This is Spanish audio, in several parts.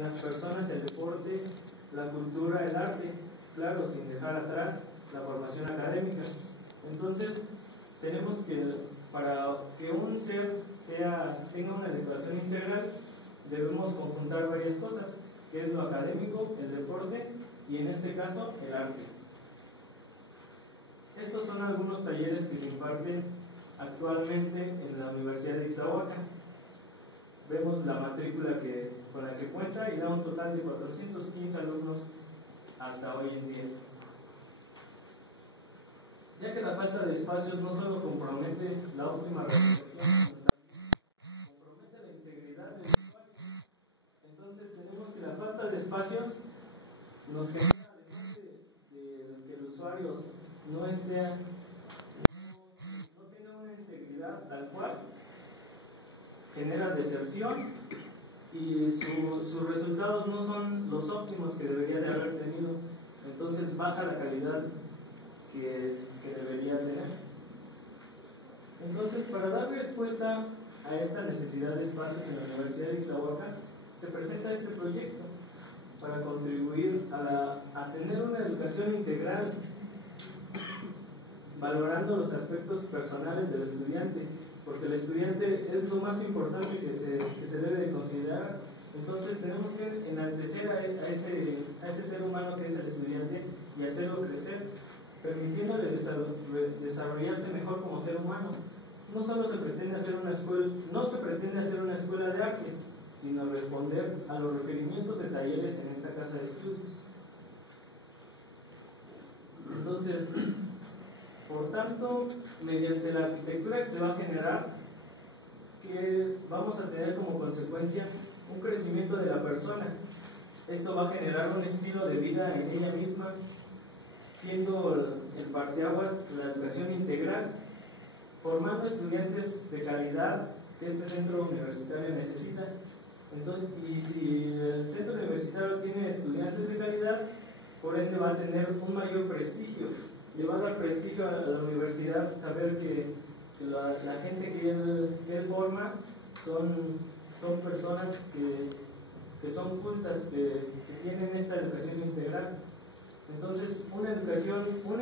en las personas el deporte, la cultura, el arte, claro, sin dejar atrás la formación académica. Entonces, tenemos que, para que un ser tenga una educación integral, debemos conjuntar varias cosas, que es lo académico, el deporte y en este caso el arte. Estos son algunos talleres que se imparten actualmente en la Universidad de Ixtlahuaca. Vemos la matrícula con la que cuenta y da un total de 415 alumnos hasta hoy en día. Ya que la falta de espacios no solo compromete la óptima realización, compromete la integridad del usuario. Entonces tenemos que la falta de espacios nos genera, además de que el usuario no tenga una integridad tal cual, genera deserción y sus resultados no son los óptimos que debería de haber tenido. Entonces baja la calidad que debería tener. Entonces, para dar respuesta a esta necesidad de espacios en la Universidad de Ixtlahuaca, se presenta este proyecto para contribuir a tener una educación integral, valorando los aspectos personales del estudiante, porque el estudiante es lo más importante que se debe de considerar. Entonces tenemos que enaltecer a ese ser humano que es el estudiante y hacerlo crecer, permitiéndole desarrollarse mejor como ser humano. No solo se pretende hacer una escuela de arte, sino responder a los requerimientos de talleres en esta casa de estudios. Entonces, por tanto, mediante la arquitectura que se va a generar, que vamos a tener como consecuencia un crecimiento de la persona. Esto va a generar un estilo de vida en ella misma, siendo el parteaguas la educación integral, formando estudiantes de calidad que este centro universitario necesita. Entonces, y si el centro universitario tiene estudiantes de calidad, por ende va a tener un mayor prestigio. Le va a dar prestigio a la universidad saber que la gente que él forma son personas que son cultas, que tienen esta educación integral. Entonces, una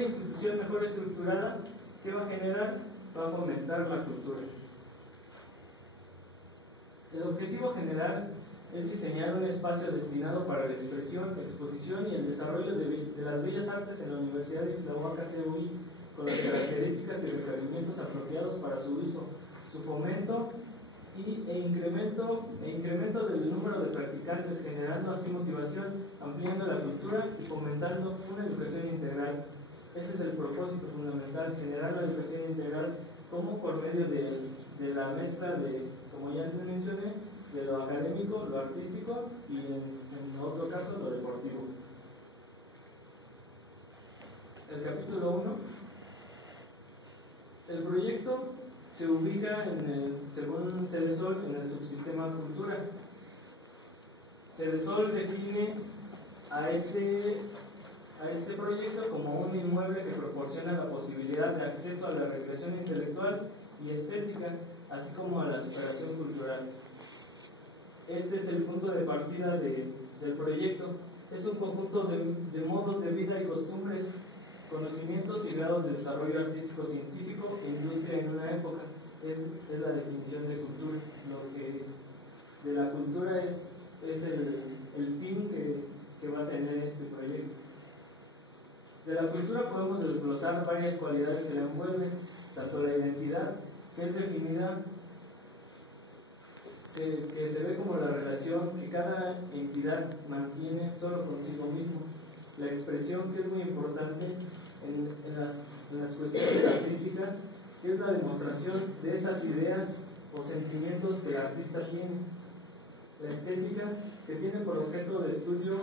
institución mejor estructurada, ¿qué va a generar? Va a fomentar la cultura. El objetivo general es diseñar un espacio destinado para la expresión, exposición y el desarrollo de las bellas artes en la Universidad de Ixtlahuaca CUI, con las características y requerimientos apropiados para su uso, su fomento e incremento del número de practicantes, generando así motivación, ampliando la cultura y fomentando una educación integral. Ese es el propósito fundamental, generar la educación integral como por medio de la mezcla de, como ya antes mencioné, de lo académico, lo artístico y en otro caso lo deportivo. El capítulo 1. El proyecto se ubica según CEDESOL en el subsistema cultura. CEDESOL define a este proyecto como un inmueble que proporciona la posibilidad de acceso a la recreación intelectual y estética, así como a la superación cultural. Este es el punto de partida del proyecto. Es un conjunto de modos de vida y costumbres, conocimientos y grados de desarrollo artístico, científico e industria en una época. Es la definición de cultura. Lo que de la cultura es el fin que va a tener este proyecto. De la cultura podemos desglosar varias cualidades que la envuelven, tanto la identidad, que es definida, que se ve como la relación que cada entidad mantiene solo consigo mismo. La expresión, que es muy importante en las cuestiones artísticas, que es la demostración de esas ideas o sentimientos que el artista tiene. La estética, que tiene por objeto de estudio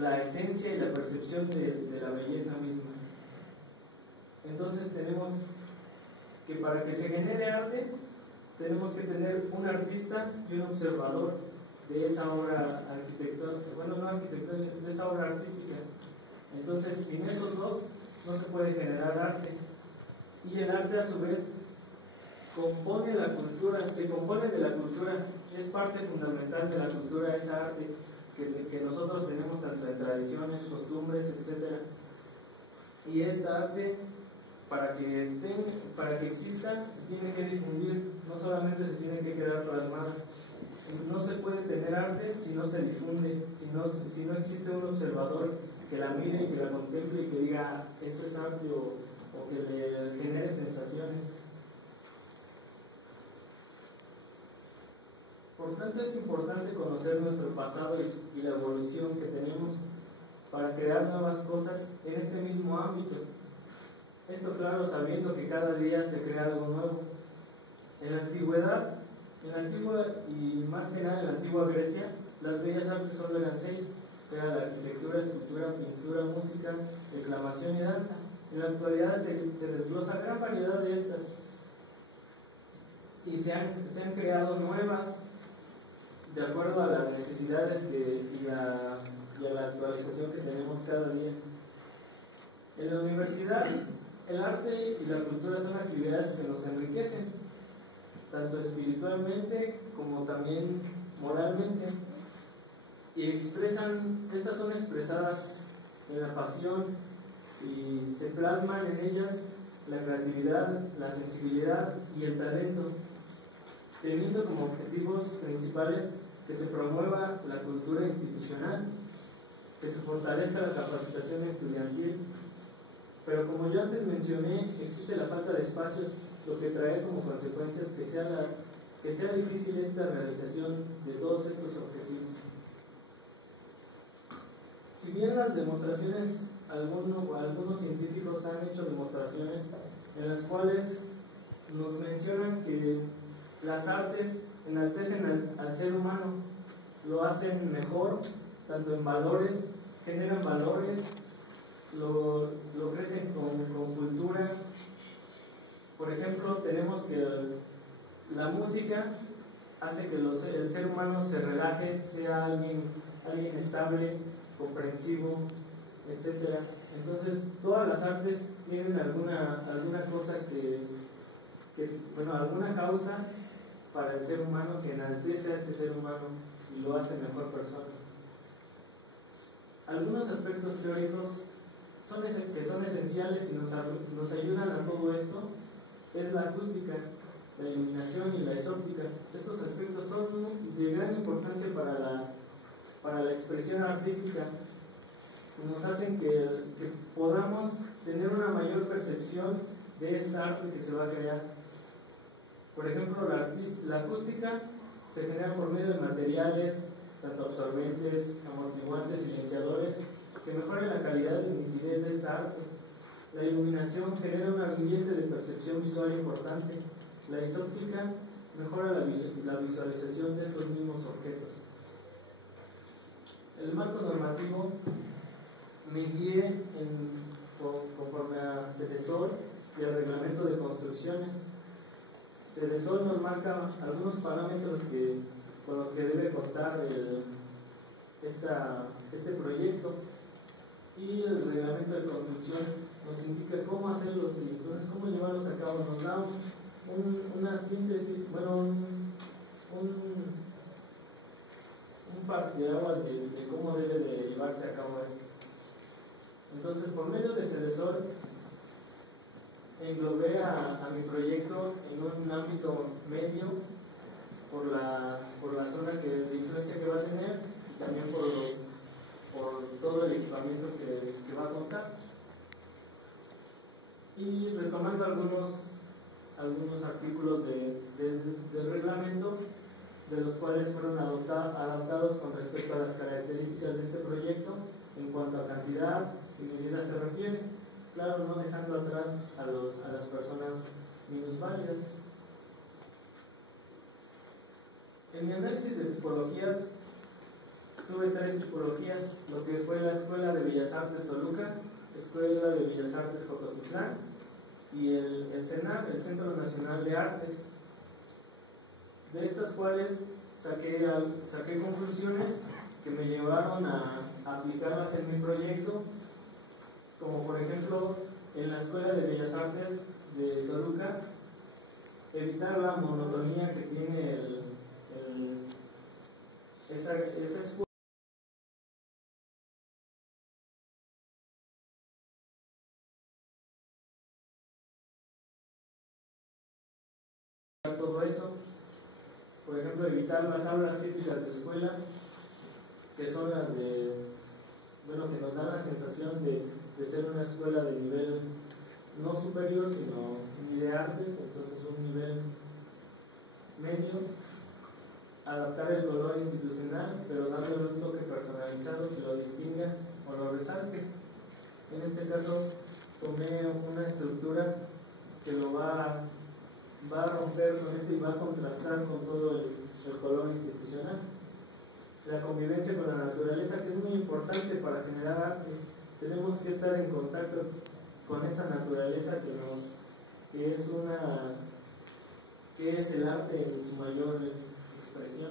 la esencia y la percepción de la belleza misma. Entonces tenemos que para que se genere arte, tenemos que tener un artista y un observador de esa obra de esa obra artística. Entonces, sin esos dos no se puede generar arte. Y el arte, a su vez, se compone de la cultura. es parte fundamental de la cultura, esa arte que nosotros tenemos tanto en tradiciones, costumbres, etc. Y esta arte, para que exista, se tiene que difundir, no solamente se tiene que quedar plasmada. No se puede tener arte si no se difunde, si no existe un observador que la mire y que la contemple y que diga eso es arte o que le genere sensaciones. Por tanto, es importante conocer nuestro pasado y la evolución que tenemos para crear nuevas cosas en este mismo ámbito. Esto, claro, sabiendo que cada día se crea algo nuevo. En la antigüedad, y más que nada en la antigua Grecia, las bellas artes solo eran 6. Era la arquitectura, escultura, pintura, música, declamación y danza. En la actualidad se desglosa gran variedad de estas y se han creado nuevas de acuerdo a las necesidades y a la actualización que tenemos cada día. En la universidad, el arte y la cultura son actividades que nos enriquecen, tanto espiritualmente como también moralmente, y estas son expresadas en la pasión y se plasman en ellas la creatividad, la sensibilidad y el talento, teniendo como objetivos principales que se promueva la cultura institucional, que se fortalezca la capacitación estudiantil. Pero como yo antes mencioné, existe la falta de espacios, lo que trae como consecuencias que sea difícil esta realización de todos estos objetivos. Si bien las demostraciones, algunos científicos han hecho demostraciones en las cuales nos mencionan que las artes enaltecen al ser humano, lo hacen mejor, tanto en valores, generan valores, lo crecen con cultura. Por ejemplo, tenemos que la música hace que el ser humano se relaje, sea alguien estable, comprensivo, etc. Entonces, todas las artes tienen alguna cosa alguna causa para el ser humano que enaltece a ese ser humano y lo hace mejor persona. Algunos aspectos teóricos que son esenciales y nos ayudan a todo esto es la acústica, la iluminación y la exóptica. Estos aspectos son de gran importancia para la expresión artística. Nos hacen que podamos tener una mayor percepción de esta arte que se va a crear. Por ejemplo, la acústica se genera por medio de materiales, tanto absorbentes, amortiguantes, silenciadores, que mejoran la calidad y nitidez de esta arte. La iluminación genera un ambiente de percepción visual importante. La isóptica mejora la visualización de estos mismos objetos. El marco normativo me guíe conforme a CEDESOL y el reglamento de construcciones. CEDESOL nos marca algunos parámetros con los que debe contar este proyecto, y el reglamento de construcción nos indica cómo hacerlos y entonces cómo llevarlos a cabo. Nos da una síntesis, un parteaguas de cómo debe de llevarse a cabo esto. Entonces, por medio de CEDESOL, englobé a mi proyecto en un ámbito medio por la zona de influencia que va a tener y también por todo el equipamiento que va a contar. Y retomando algunos artículos del reglamento, de los cuales fueron adaptados con respecto a las características de este proyecto en cuanto a cantidad y medida se refiere, claro, no dejando atrás a las personas minusválidas. En mi análisis de tipologías tuve 3 tipologías: lo que fue la Escuela de Bellas Artes Toluca, Escuela de Bellas Artes Jocotitlán y el CENAR, el Centro Nacional de Artes, de estas cuales saqué conclusiones que me llevaron a aplicarlas en mi proyecto, como por ejemplo en la Escuela de Bellas Artes de Toluca, evitar la monotonía que tiene esa escuela todo eso. Por ejemplo, evitar las aulas típicas de escuela, que son las de, bueno, que nos dan la sensación de ser una escuela de nivel no superior, sino ni de artes, entonces un nivel medio. Adaptar el color institucional, pero dándole un toque personalizado que lo distinga o lo resalte. En este caso, tomé una estructura que lo va a romper con eso y va a contrastar con todo el color institucional. La convivencia con la naturaleza, que es muy importante para generar arte. Tenemos que estar en contacto con esa naturaleza que es el arte en su mayor expresión.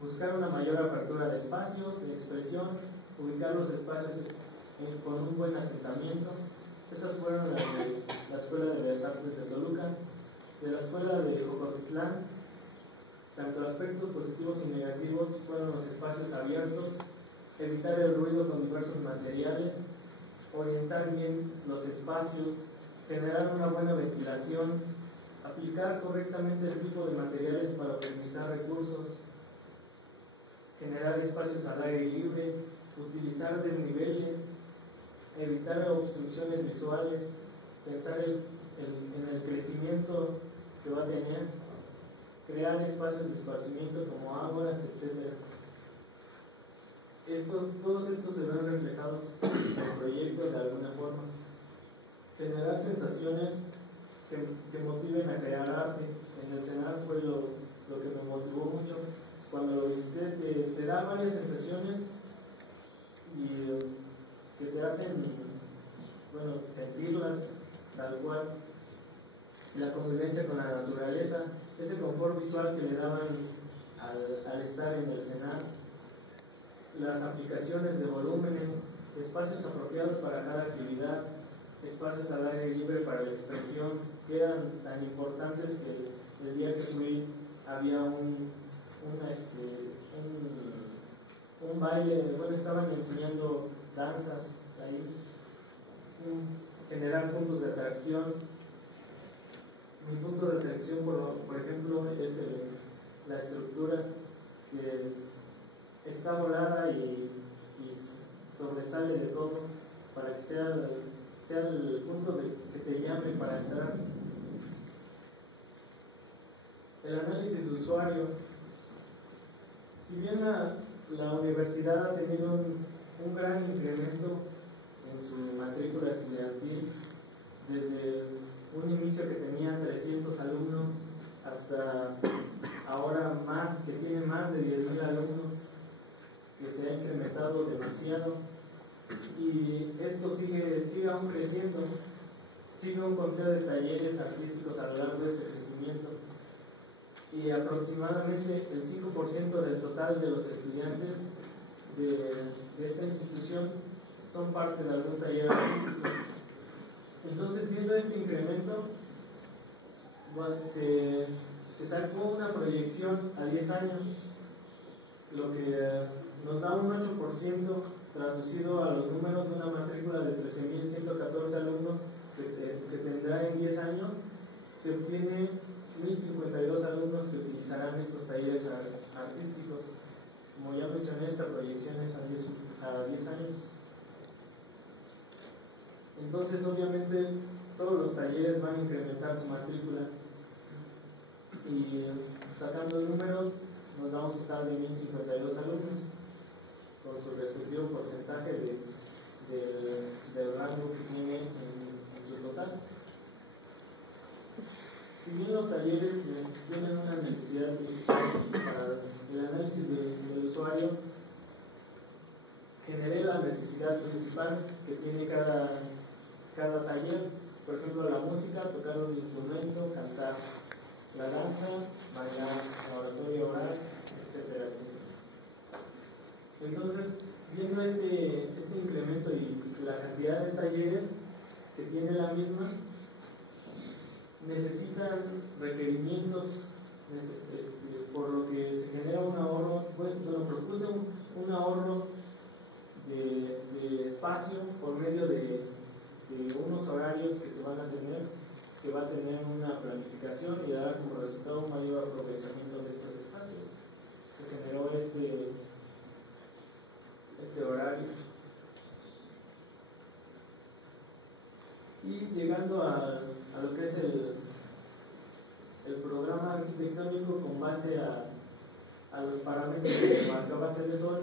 Buscar una mayor apertura de espacios, de expresión, ubicar los espacios con un buen asentamiento. Esas fueron las de la Escuela de Bellas Artes de Toluca. De la Escuela de Jocotitlán, tanto aspectos positivos y negativos fueron los espacios abiertos, evitar el ruido con diversos materiales, orientar bien los espacios, generar una buena ventilación, aplicar correctamente el tipo de materiales para optimizar recursos, generar espacios al aire libre, utilizar desniveles, evitar obstrucciones visuales, pensar en el crecimiento que va a tener, crear espacios de esparcimiento como ágoras, etc. Todos estos se ven reflejados en el proyecto de alguna forma. Generar sensaciones que motiven a crear arte. En el CENAR fue lo que me motivó mucho. Cuando lo visité, te da varias sensaciones y que te hacen, bueno, sentirlas tal cual. La convivencia con la naturaleza, ese confort visual que le daban al estar en el CENAR, las aplicaciones de volúmenes, espacios apropiados para cada actividad, espacios al aire libre para la expresión, que eran tan importantes que el día que fui había un baile, bueno, estaban enseñando danzas ahí, generar puntos de atracción. Mi punto de atracción, por ejemplo, es la estructura que está dorada y sobresale de todo para que sea el punto que te llame para entrar. El análisis de usuario. Si bien la universidad ha tenido un gran incremento en su matrícula estudiantil, desde un inicio que tenía 300 alumnos hasta ahora que tiene más de 10,000 alumnos, que se ha incrementado demasiado, y esto sigue aún creciendo. Sigue un conteo de talleres artísticos a lo largo de este crecimiento, y aproximadamente el 5% del total de los estudiantes de esta institución son parte de algún taller artístico. Entonces, viendo este incremento, se sacó una proyección a 10 años, lo que nos da un 8% traducido a los números de una matrícula de 13,114 alumnos que tendrá en 10 años. Se obtiene 1,052 alumnos que utilizarán estos talleres artísticos. Como ya mencioné, esta proyección es a 10 años. Entonces, obviamente, todos los talleres van a incrementar su matrícula, y sacando números nos da un total de 1,052 alumnos con su respectivo porcentaje del rango que tiene en su total. Si bien los talleres tienen una necesidad principal para el análisis del usuario, generé la necesidad principal que tiene cada taller. Por ejemplo, la música, tocar un instrumento, cantar; la danza, bailar, la oratoria oral, etc. Entonces, viendo este incremento y la cantidad de talleres que tiene la misma, necesitan requerimientos, por lo que se genera un ahorro espacio por medio de unos horarios que se van a tener, que va a tener una planificación y dará como resultado un mayor aprovechamiento de estos espacios. Se generó este horario. Y llegando a lo que es el programa arquitectónico con base a los parámetros que marcaba Ceresol,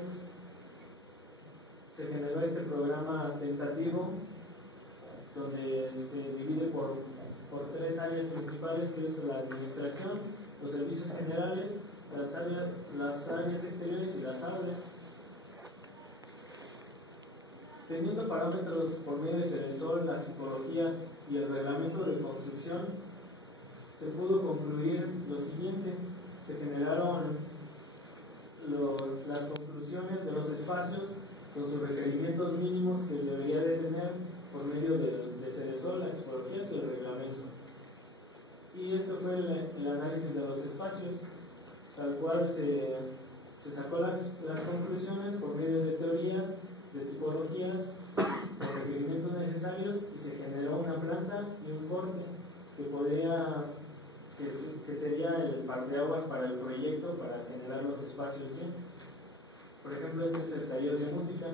se generó este programa tentativo donde se divide por tres áreas principales, que es la administración, los servicios generales, las áreas exteriores y las aulas. Teniendo parámetros por medio de Ceresol, las tipologías y el reglamento de construcción, se pudo concluir lo siguiente: se generaron las conclusiones de los espacios con sus requerimientos mínimos que debería de tener por medio de Ceresol, las tipologías y el reglamento. Y esto fue el análisis de los espacios, tal cual se sacó las conclusiones por medio de teorías, de tipologías, por requerimientos necesarios, y se generó una planta y un corte que sería el parteaguas para el proyecto para generar los espacios bien. Por ejemplo, este es el taller de música.